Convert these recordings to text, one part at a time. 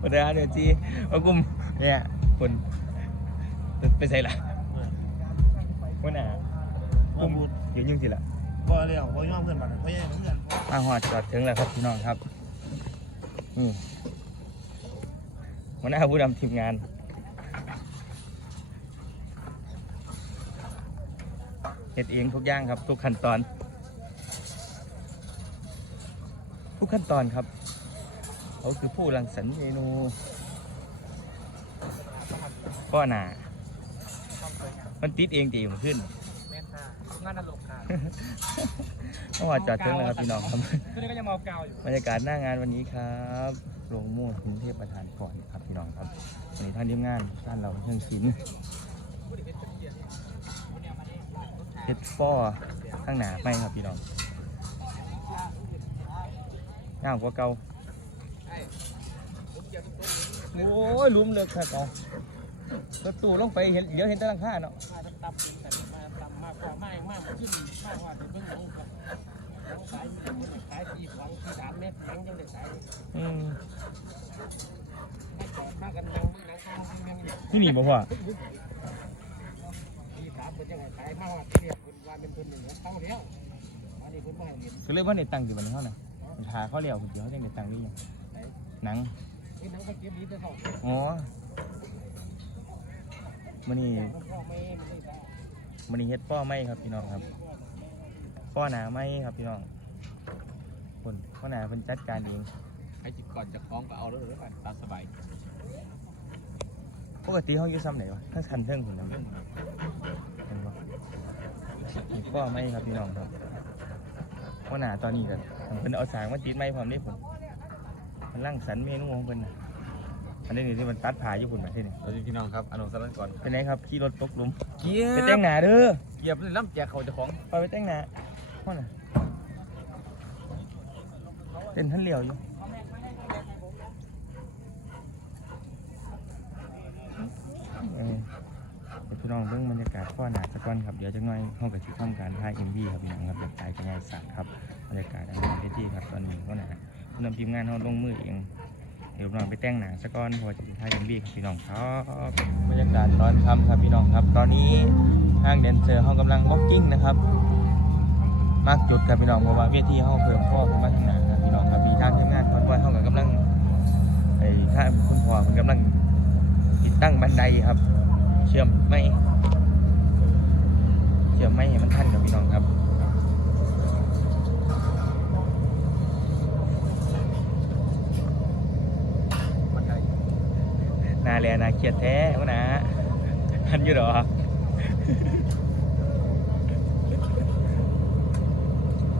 วันเดียวเดี๋ยวจีเอากลุ่มเนี่ยคนไปใส่ละวันน่ะกลุ่มเดี๋ยวยุ่งสิละบ่เลี้ยวบ่ยอมเพื่อนมาเพราะยังเพื่อนมาหอดจอดถึงแล้วครับพี่น้องครับนี่หัวหน้าผู้นำทีมงานเฮ็ดเองทุกอย่างครับ ทุกขั้นตอน ทุกขั้นตอนครับ เขาคือผู้รังสรรค์เมนูก็หนามันติดเองตีมันขึ้นแม่นค่ะงานตลกค่ะเมื่อวานจอดถึงแล้วครับพี่น้องครับตัวนี้ก็ยังเมากาวอยู่บรรยากาศหน้างานวันนี้ครับโรงโม่กรุงเทพประธานก่อนครับพี่น้องครับวันนี้ท่านทีมงานท่านเราเชิงศิลป์เฮ็ดฟอข้างหน้าไม่ครับพี่น้องง่ามกว่าเก่า โอ้ยหลุมเลิกค่ะเก่ารถตู้ลงไปเห็นเดี๋ยวเห็นแตะลังค่าเนาะมาตับๆแต่มาตำมากกว่ามากมากขึ้นมากกว่าจะเพิ่งลงกับขายขายที่หวังที่สามเมตรยังยังได้ขายอืมไม่จอดมากกันยังมือนังข้างยังอยู่นี่หนีบ่พ่อที่สามเป็นยังไงขายมากกว่าที่เนี่ยคุณวันเป็นคนหนึ่งเข้าแล้วอันนี้คุณไม่ให้เรียนก็เลยว่าในตังค์อยู่บัดนเท่าน่ะมันทาเขาเลี้ยวคนเดียวเขาจะในตังค์ได้ยัง หนังนี่นังไปเก็บดีแต่สองอ๋อมันนี่พ่อไม่ไม่ได้มันนี่เฮ็ดป้อไหมครับพี่น้องครับป้อหนาไหมครับพี่น้องคนป้อหนาเป็นจัดการเองให้จิตก่อนจะคล้องก็เอาแล้วหรือเปล่าตามสบายปกติเขาอยู่ซ้ำไหนวะถ้าคันเทิงคุณนะเห็นปะมีป้อไหมครับพี่น้องครับป้อหนาตอนนี้กันเป็นเอาสางมาติดไหมพร้อมได้ผม มันร่างสรรค์เมนูของเพิ่นน่ะอันนี้นี่ที่มันตัดผ่าอยู่คุณมาที่นี่เราจะพี่น้องครับอนุสาวรีย์ก่อนเป็นไงครับขี่รถตกหลุมเกียไปแต่งหน้าเด้อเกียบเลยล้ำแจกเขาเจะของไปไปแต่งหน้าพ่อน่ะเป็นท่านเหลียวอยู่เออเดี๋ยวพี่น้องเบิ่งบรรยากาศข้อหนาสักวันครับเดี๋ยวจะง่อยห้องกับที่ทำการถ่ายเอ็มวีครับพี่น้องครับเด็กตายกันยายสัตว์ครับบรรยากาศอันนี้ที่ครับตอนนี้ข้อหนาผู้ นำทีมงานเขาลงมือเองเดี๋ยวน้องไปแต่งหนังสักก้อนพอจะถ่ายเอ็มวีครับพี่น้องครับบรรยากาศตอนค่ำครับพี่น้องครับ ตอนนี้ห้างแดนเซอร์เขากำลังวอล์กกิ้งนะครับมากจุดครับพี่น้องเพราะว่าเวทีห้องเพิ่มข้อขึ้นมาข้างหน้าครับพี่น้องครับมีทางทำงานคอนวอยห้องกำลังไอ้ท่านคุณพ่อมันกำลังติดตั้งบันไดครับ เชื่อมไม่เชื่อมไม่ให้มันทันครับพี่น้องครับ มันได้ นา แลนาเครียดแท้วะนะทันอยู่หรอ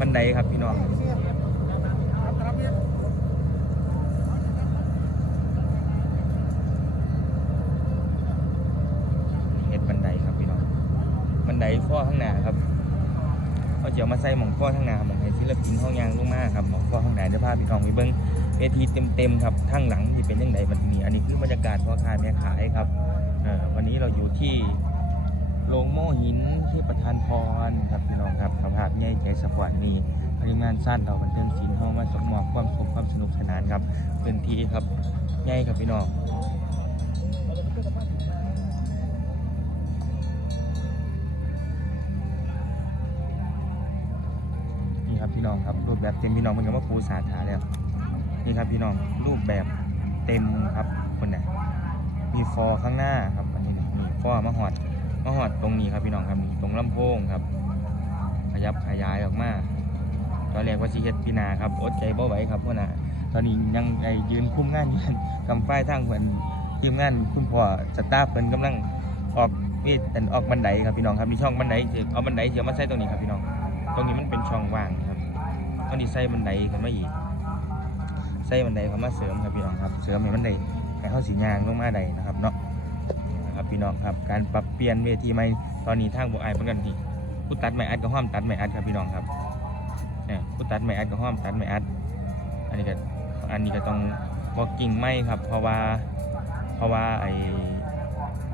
บันไดครับพี่น้องเฮ็ดบันไดครับพี่น้องบันไดข้อข้างหน้าครับเขาเจะเอามาใส่หมองข้อข้างหน้าหมองให้ศิลปินห้องยางลงมาครับหมองข้อข้างหน้าเดี๋ยวพาพี่น้องไปเบิ้ง เวทีเต็มๆครับข้างหลังจะเป็นยังไงบัดนี้อันนี้คือบรรยากาศพ่อค้าแม่ขายครับวันนี้เราอยู่ที่โรงโม่หินที่ประธานพรครับพี่น้องครับสภาพใหญ่ใจสปอร์ตนี่ปริมาณสั้นเราบันเทิงศิลป์ห้องมาสมอบความสุขความสนุกสนานครับพื้นที่ครับใหญ่ครับพี่น้องนี่ครับพี่น้องครับรูปแบบเต็มพี่น้องมันก็ว่าปูสาขาแล้ว นี่ครับพี่น้องรูปแบบเต็มครับคนไหนมีฟอร์ข้างหน้าครับอันนี้นี่ฟอมาหอดมาหอดตรงนี้ครับพี่น้องครับนี่ตรงลำโพงครับ ขยับขยายออกมาตอนแรกว่าสิเฮ็ดพี่นาครับอดใจบ่ไหวครับพ่อน่ะตอนนี้ยังไอยืนคุ้มงานยันกำป้ายทางเพิ่นทีมงานคุณพ่อสตาฟเพิ่นกำลังออกเวทอันออกบันไดครับพี่น้องครับมีช่องบันไดเฉียวเอาบันไดเดี๋ยวมาใส่ตรงนี้ครับพี่น้อง ตรงนี้มันเป็นช่องว่างครับตอนนี้ใส่บันไดขึ้นมาอีก ส่บันไดเข้ามาเสริมครับพี่น้องครับ เสริมให้มันได้ให้เข้าสียางลงมาได้นะครับเนาะนะครับพี่น้องครับ การปรับเปลี่ยนเวทีใหม่ตอนนี้ทางบวกไอายเหมือนกันที่ผู้ตัดไม่อัดก็ห้อมตัดไม่อัดครับพี่น้องครับเนี่ยผู้ตัดไม่อัดก็ห้อมตัดไม่อัด อันนี้ก็อันนี้ก็ต้องบอกกิ่งไม้ครับ เพราะว่าเพราะว่าไอ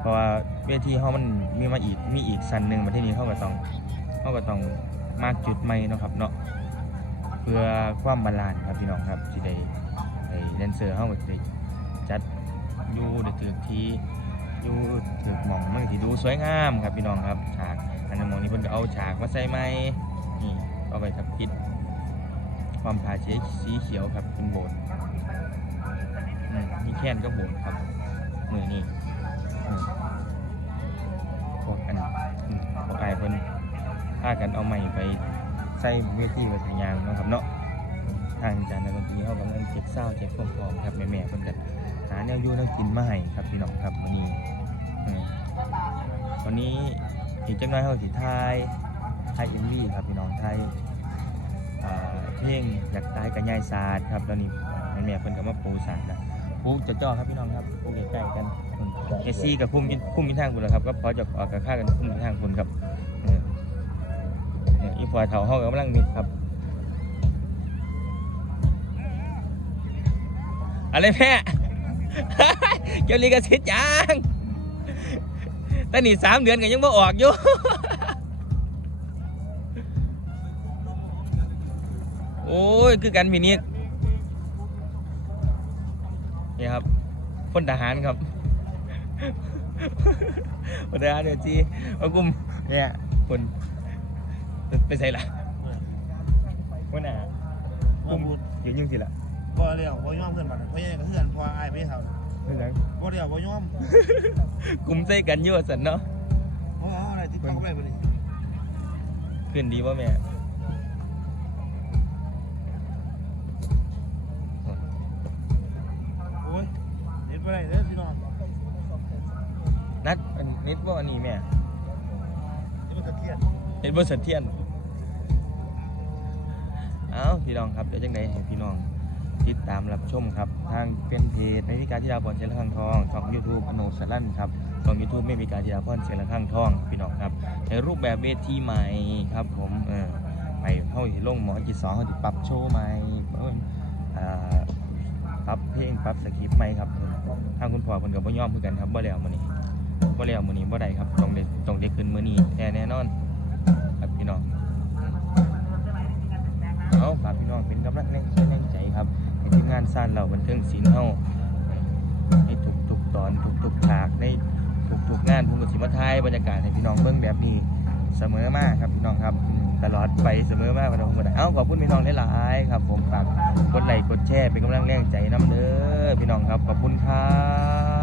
เพราะว่าเวทีเขามันมีมาอีกมีอีกสันหนึ่งมาที่นี้เขาก็ต้องเขาก็ต้องมากจุดใหม่นะครับเนาะเพื่อความบาลานซ์ครับพี่น้องครับสิได้ ไอ้นเซอร์เฮาก็สิจัดอยู่ในถือที่อยู่ถือหม่องมันก็สิดูสวยงามครับพี่น้องครับฉากอันนั้นหมองนี้เพิ่นก็เอาฉากมาใส่ใหม่นี่เอาไปทับพิษความผาสีสีเขียวครับเป็นโบสถ์อืมมีแค่นก็โบสถ์ครับมือนี่พวกอันพวกไอ้ายเพิ่นพากันเอาใหม่ไปใส่เวทีไว้ทางยางนะครับเนาะ ทางจานดนตรีเขากำลังเช็คเศร้าเช็คความพร้อมครับแม่ๆเพิ่นกันหาแนวยู่แนวกินมาให้ครับพี่น้องครับวันนี้วันนี้อีกจังน้อยเขาสิทายทายเอ็มวีครับพี่น้องทายเพลงอยากตายกับยายศาสตร์ครับแล้วนี่แม่ๆเพิ่นก็มาปูศาสตร์นะปูจะจ่อครับพี่น้องครับปูใกล้ๆกันเอซี่กับพุ่มยินพุ่มยินทางคุณนะครับก็พอจะออกกับค่ากันพุ่มยินทางคุณครับอีพอยเถาเฮากำลังมีครับ อะไรแม่เกี่ยวลีกับสิทธิ์ยังแต่นี่สามเดือนกันยังไม่ออกอยู่โอ้ย คือกันพี่นิดนี่ครับพลทหารครับพลทหารเดี๋ยวจีเอากุมเนี่ยคนไปใส่ละคนน่ะบ่พูดอยู่ยุ่งสิละ บ่เลี้ยวบ่ยอมเพื่อนบัดเพราะยังเพื่อนพออายไปเท่าไม่ใช่บ่เลี้ยวบ่ยอมกลุ่มใส่กันอยู่ว่าสันเนาะเพราะว่าอะไรที่ต้องได้บ่นี่ขึ้นดีป่ะแม่โอ้ยเด็ดบ่ได้เด้อพี่น้องนัดอันนิดว่าอันนี้แม่นี่มันกระเทียนเห็นบ่เสถียรเอ้าพี่น้องครับเดี๋ยวจังไดให้พี่น้อง ติดตามรับชมครับ ทางเป็นเพจไม่มีการที่ดาวพรเชลข้างทองช่องยูทูบอโนสลันครับช่องยูทูบไม่มีการที่ดาวพรเชลข้างทองพี่น้องครับ ในรูปแบบเวทีใหม่ครับ ผมเออไปเข้าที่ลงหมอจิตสองเขาจะปรับโชว์ใหม่เพิ่มปรับเพลงปรับสคริปต์ใหม่ครับทางคุณพ่อคนกับพ่ยอมคือกันครับบ่แล้วมื้อนี้บ่แล้วมื้อนี้บ่ได้ครับต้องได้ต้องได้ขึ้นมื้อนี้แท้แน่นอนครับพี่น้องาฝากพี่น้องเป็นกำลังแรงใจแรงใจครับให้ทีมงานสร้างเราบันเทิงศิลป์เฮาในทุกๆตอนทุกๆฉากในทุกๆงานผมก็สิมาถ่ายบรรยากาศให้พี่น้องเบิ่งแบบนี้เสมอมากครับพี่น้องครับตลอดไปเสมอมากพี่น้องคนใดเอ้าขอบคุณพี่น้องหลายๆครับ ผมฝากกดไลค์กดแชร์เป็นกำลังแรงใจน้ำเด้อพี่น้องครับขอบคุณครับ